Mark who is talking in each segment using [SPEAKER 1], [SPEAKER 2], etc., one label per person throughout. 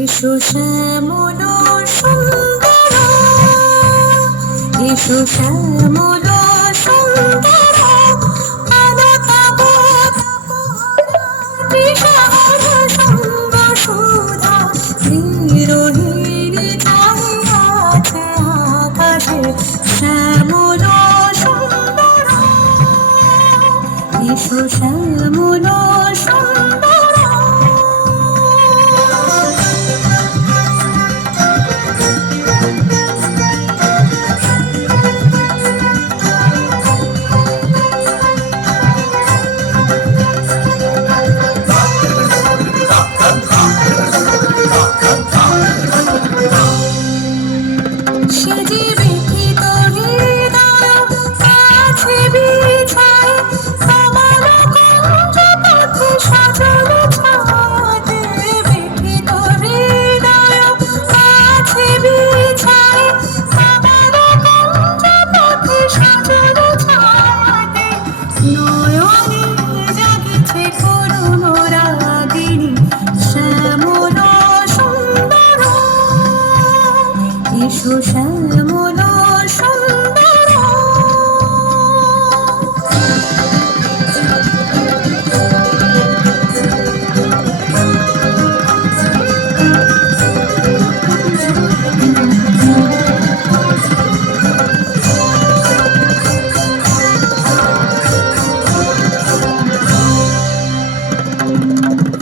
[SPEAKER 1] এসো শ্যামন সুন্দর এসো শ্যামন 不想。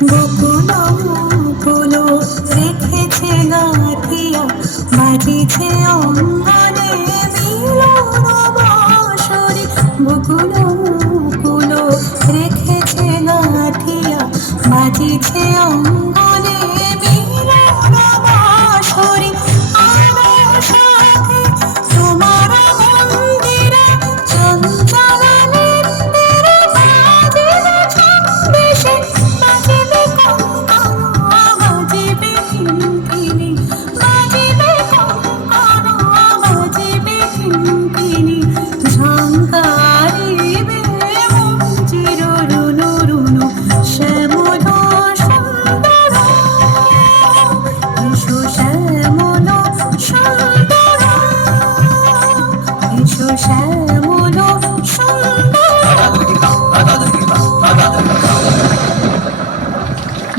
[SPEAKER 1] Gokuno বাজিছে অঙ্গনে মিলন বসরে বকুল মুকুল রেখেছে গাঠিয়া বাজিছে অঙ্গ